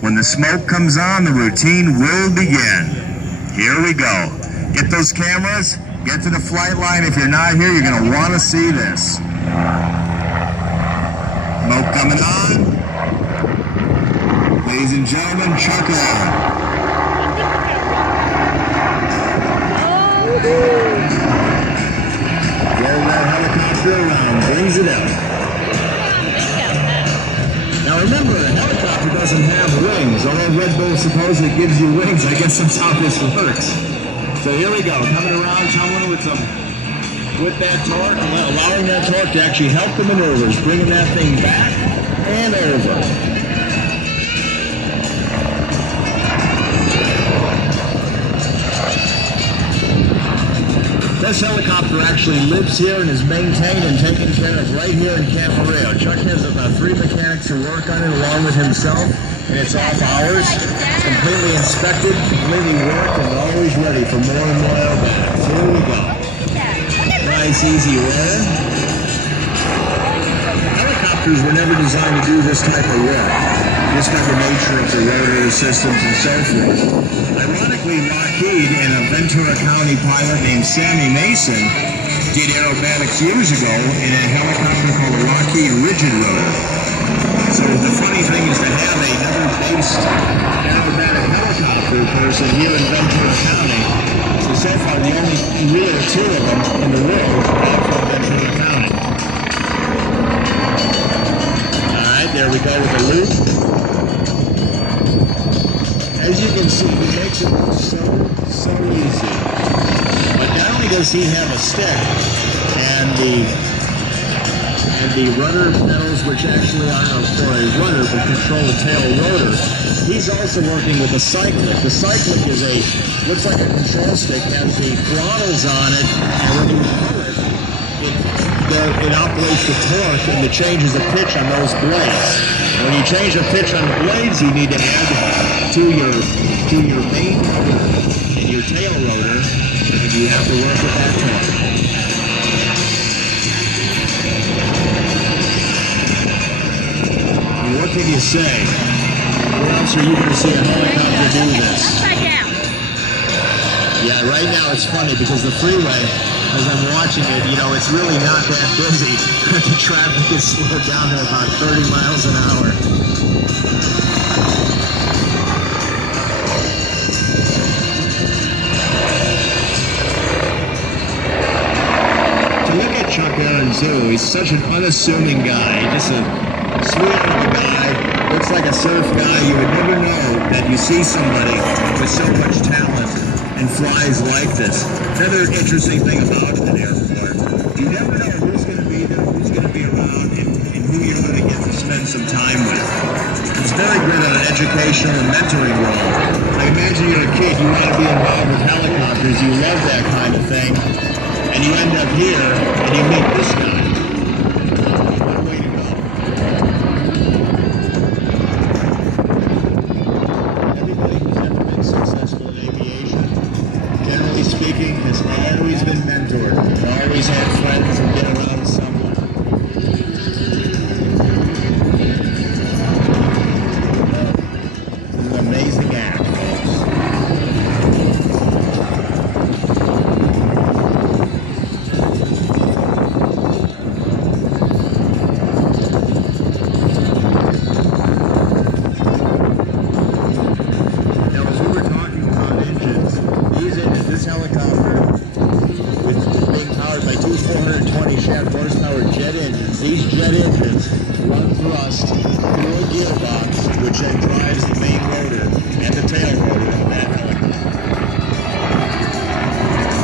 When the smoke comes on, the routine will begin. Here we go. Get those cameras, get to the flight line. If you're not here, you're going to want to see this. Smoke coming on. Ladies and gentlemen, Chuck Allen. Roll that helicopter around, brings it up. Now remember, a helicopter doesn't have wings. Although Red Bull supposedly gives you wings, I guess that's how this works. So here we go, coming around, tumbling with that torque, allowing that torque to actually help the maneuvers, bringing that thing back and over. This helicopter actually lives here and is maintained and taken care of right here in Camarillo. Chuck has about 3 mechanics who work on it along with himself, and it's off hours, completely inspected, completely worked, and always ready for more and more oil bags. Here we go. Nice, easy wear. Helicopters were never designed to do this type of work, this type of nature of the rotor systems and so forth. Ironically, Lockheed and a Ventura County pilot named Sammy Mason did aerobatics years ago in a helicopter called a Lockheed Rigid Rotor. So the funny thing is to have a never-based aerobatic helicopter person here in Ventura County. So far, the only real 2 of them in the world are from Ventura County. All right, there we go with the loop. As you can see, he makes it look so easy. But not only does he have a stick and the rudder pedals, which actually aren't for a rudder but control the tail rotor, he's also working with a cyclic. The cyclic is looks like a control stick, has the throttles on it, and when you pull it operates the torque and it changes the pitch on those blades. When you change the pitch on the blades, you need to add to your main rotor and your tail rotor, and you have to work with that torque. And what can you say? Where else are you going to see a helicopter do this? Yeah, right now it's funny because the freeway, as I'm watching it, it's really not that busy. The traffic is slowed down to about 30 miles an hour. To look at Chuck Allen too, he's such an unassuming guy, just a sweet little guy, looks like a surf guy. You would never know that you see somebody with so much talent and flies like this. Another interesting thing about an airport, you never know who's going to be there, who's going to be around, and who you're going to get to spend some time with. It's very good on an educational and mentoring role. Like imagine you're a kid, you want to be involved with helicopters, you love that kind of thing, and you end up here, and you meet this guy. What a way to go. Everybody who's ever been successful in aviation, generally speaking, has always been mentored, always had friends and been around someone. This is an amazing act, folks. Now, as we were talking about engines, this helicopter, with being powered by 2 420 shaft horsepower jet engines, these jet engines run thrust through a gearbox, which then drives the main rotor and the tail rotor of that helicopter.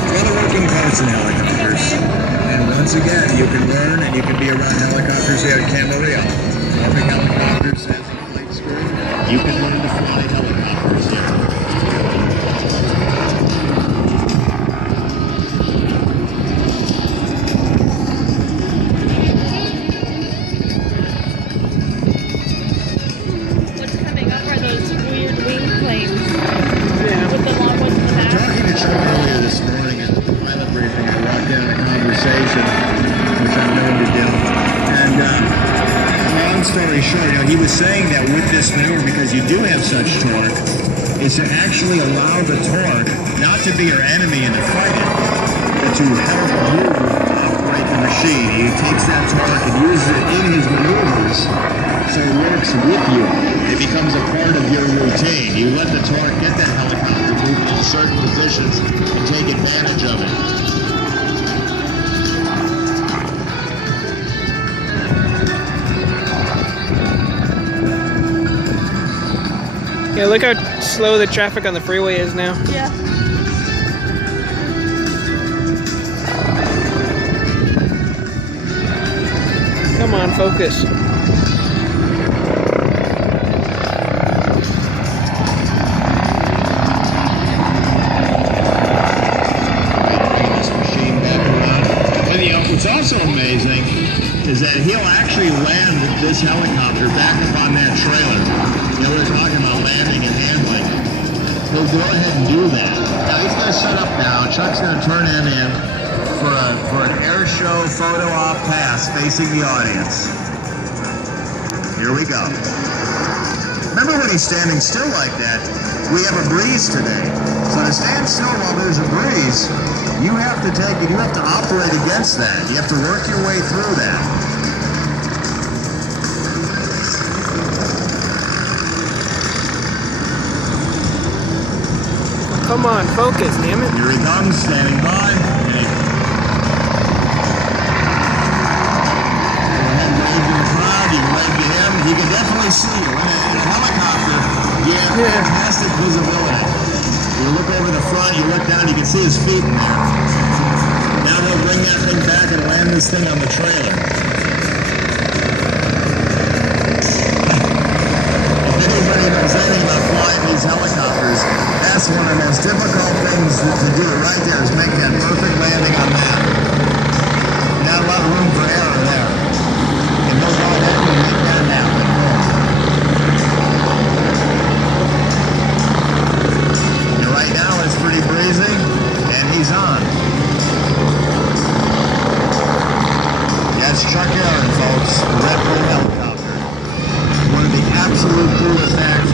A lot of working parts in helicopters. And once again, you can learn and you can be around helicopters here at Camarillo. Norfolk Helicopters has a flight school. You can learn to fly helicopters here. Story short, he was saying that with this this maneuver, because you do have such torque, is to actually allow the torque not to be your enemy and to fight it, but to help you operate the machine. He takes that torque and uses it in his maneuvers, so it works with you. It becomes a part of your routine. You let the torque get that helicopter moving in certain positions and take advantage of it. Yeah, look how slow the traffic on the freeway is now. Yeah. Come on, focus. This machine back around. And what's also amazing is that he'll actually land this helicopter back up on that trailer. We were talking about landing and handling. He'll go ahead and do that. Now he's going to set up now. Chuck's going to turn in for an air show photo op pass facing the audience. Here we go. Remember when he's standing still like that, we have a breeze today. So to stand still while there's a breeze, you have to operate against that. You have to work your way through that. Come on, focus, damn it. Here he comes, standing by. Okay. Go ahead and wave to the crowd. You can wave to him. He can definitely see you. In a helicopter, you have fantastic visibility. You look over the front, you look down, you can see his feet in there. Now they'll bring that thing back and land this thing on the trailer. If anybody knows anything about flying these helicopters, that's one of the most difficult things to do right there, is making that perfect landing on that. Not a lot of room for error there. And he'll go ahead and make that happen. And right now it's pretty breezy, and he's on. That's Chuck Aaron, folks, the Red Bull helicopter. One of the absolute coolest acts